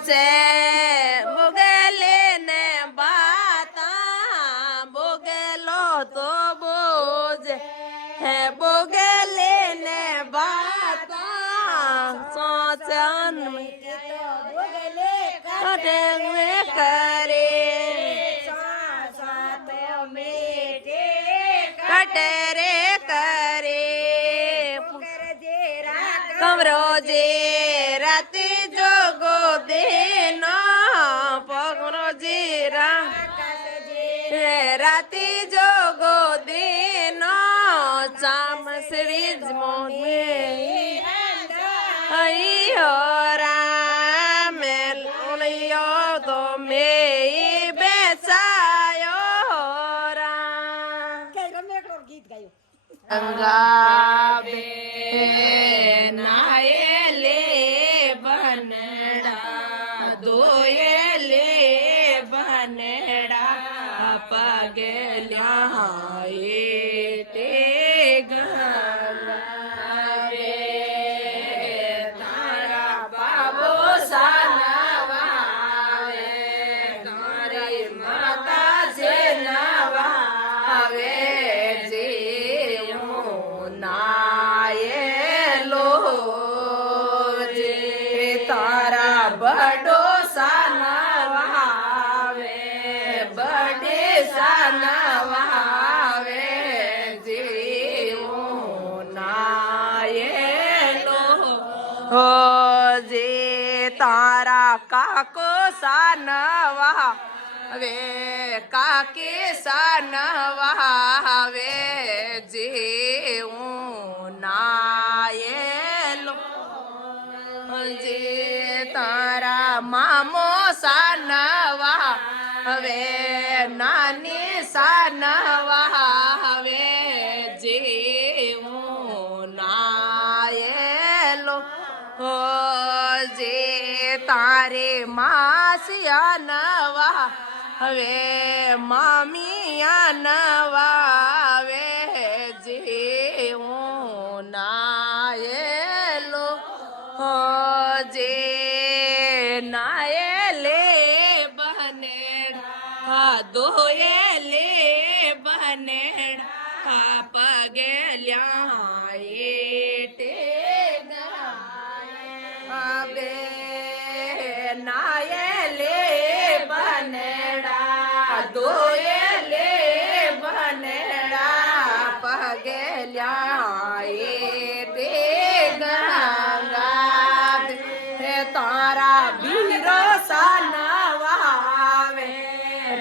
છે બોગેલી ને બાતા બોગેલો તો બોજે હે બોગેલી ને બાતા સોચન કટે કરે કટરે કરે કમરો જે રાતે જોગો દેનો પગરો જે રાતે જોગો દેનો ચામસરી જ મોને રામ લોણિયો તો મે બેસાયો ગંગા નાયલે બનડા દોયલે બનડા પગલ્યા તે ગંગાવે તારા બાબો સાનવાવે તારી માતા જે નવાવે બડો સાનવાવે બડે સાનવાવે જીવો નાયેલો હો જે તારા કાકો સાનવાવે કાકી સાનવાવે જીવો નાયેલો જે તારા મામો સાનવા હવે નાની સાનવા હવે જેવું નાયેલો હો જે તારે માસિયા નવા હવે મામિયા નવા હવે જેવું નાયેલો હો જે નાયેલે બનેડા દોયેલે બનેડા પગલ્યા તે બે નાયેલે બનેડા દોયેલે બનેડા પગલ્યા તે તારા બીરો સાનવાવે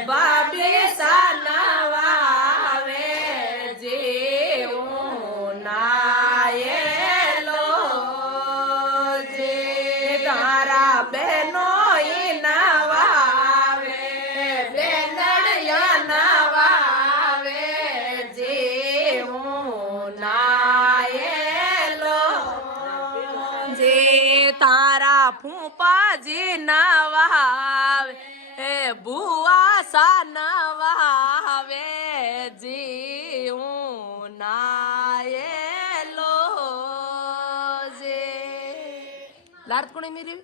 બાબી સાનવાવે જેવું નાયેલો જે તારા બહેનો નવાવે બેનડિયા નવાવે જેવું નાયેલો જે તારા ફૂંપાજી નવાવે બુઆ સાનવાવે જીવું નાયેલો જે લાડકોણી મેરી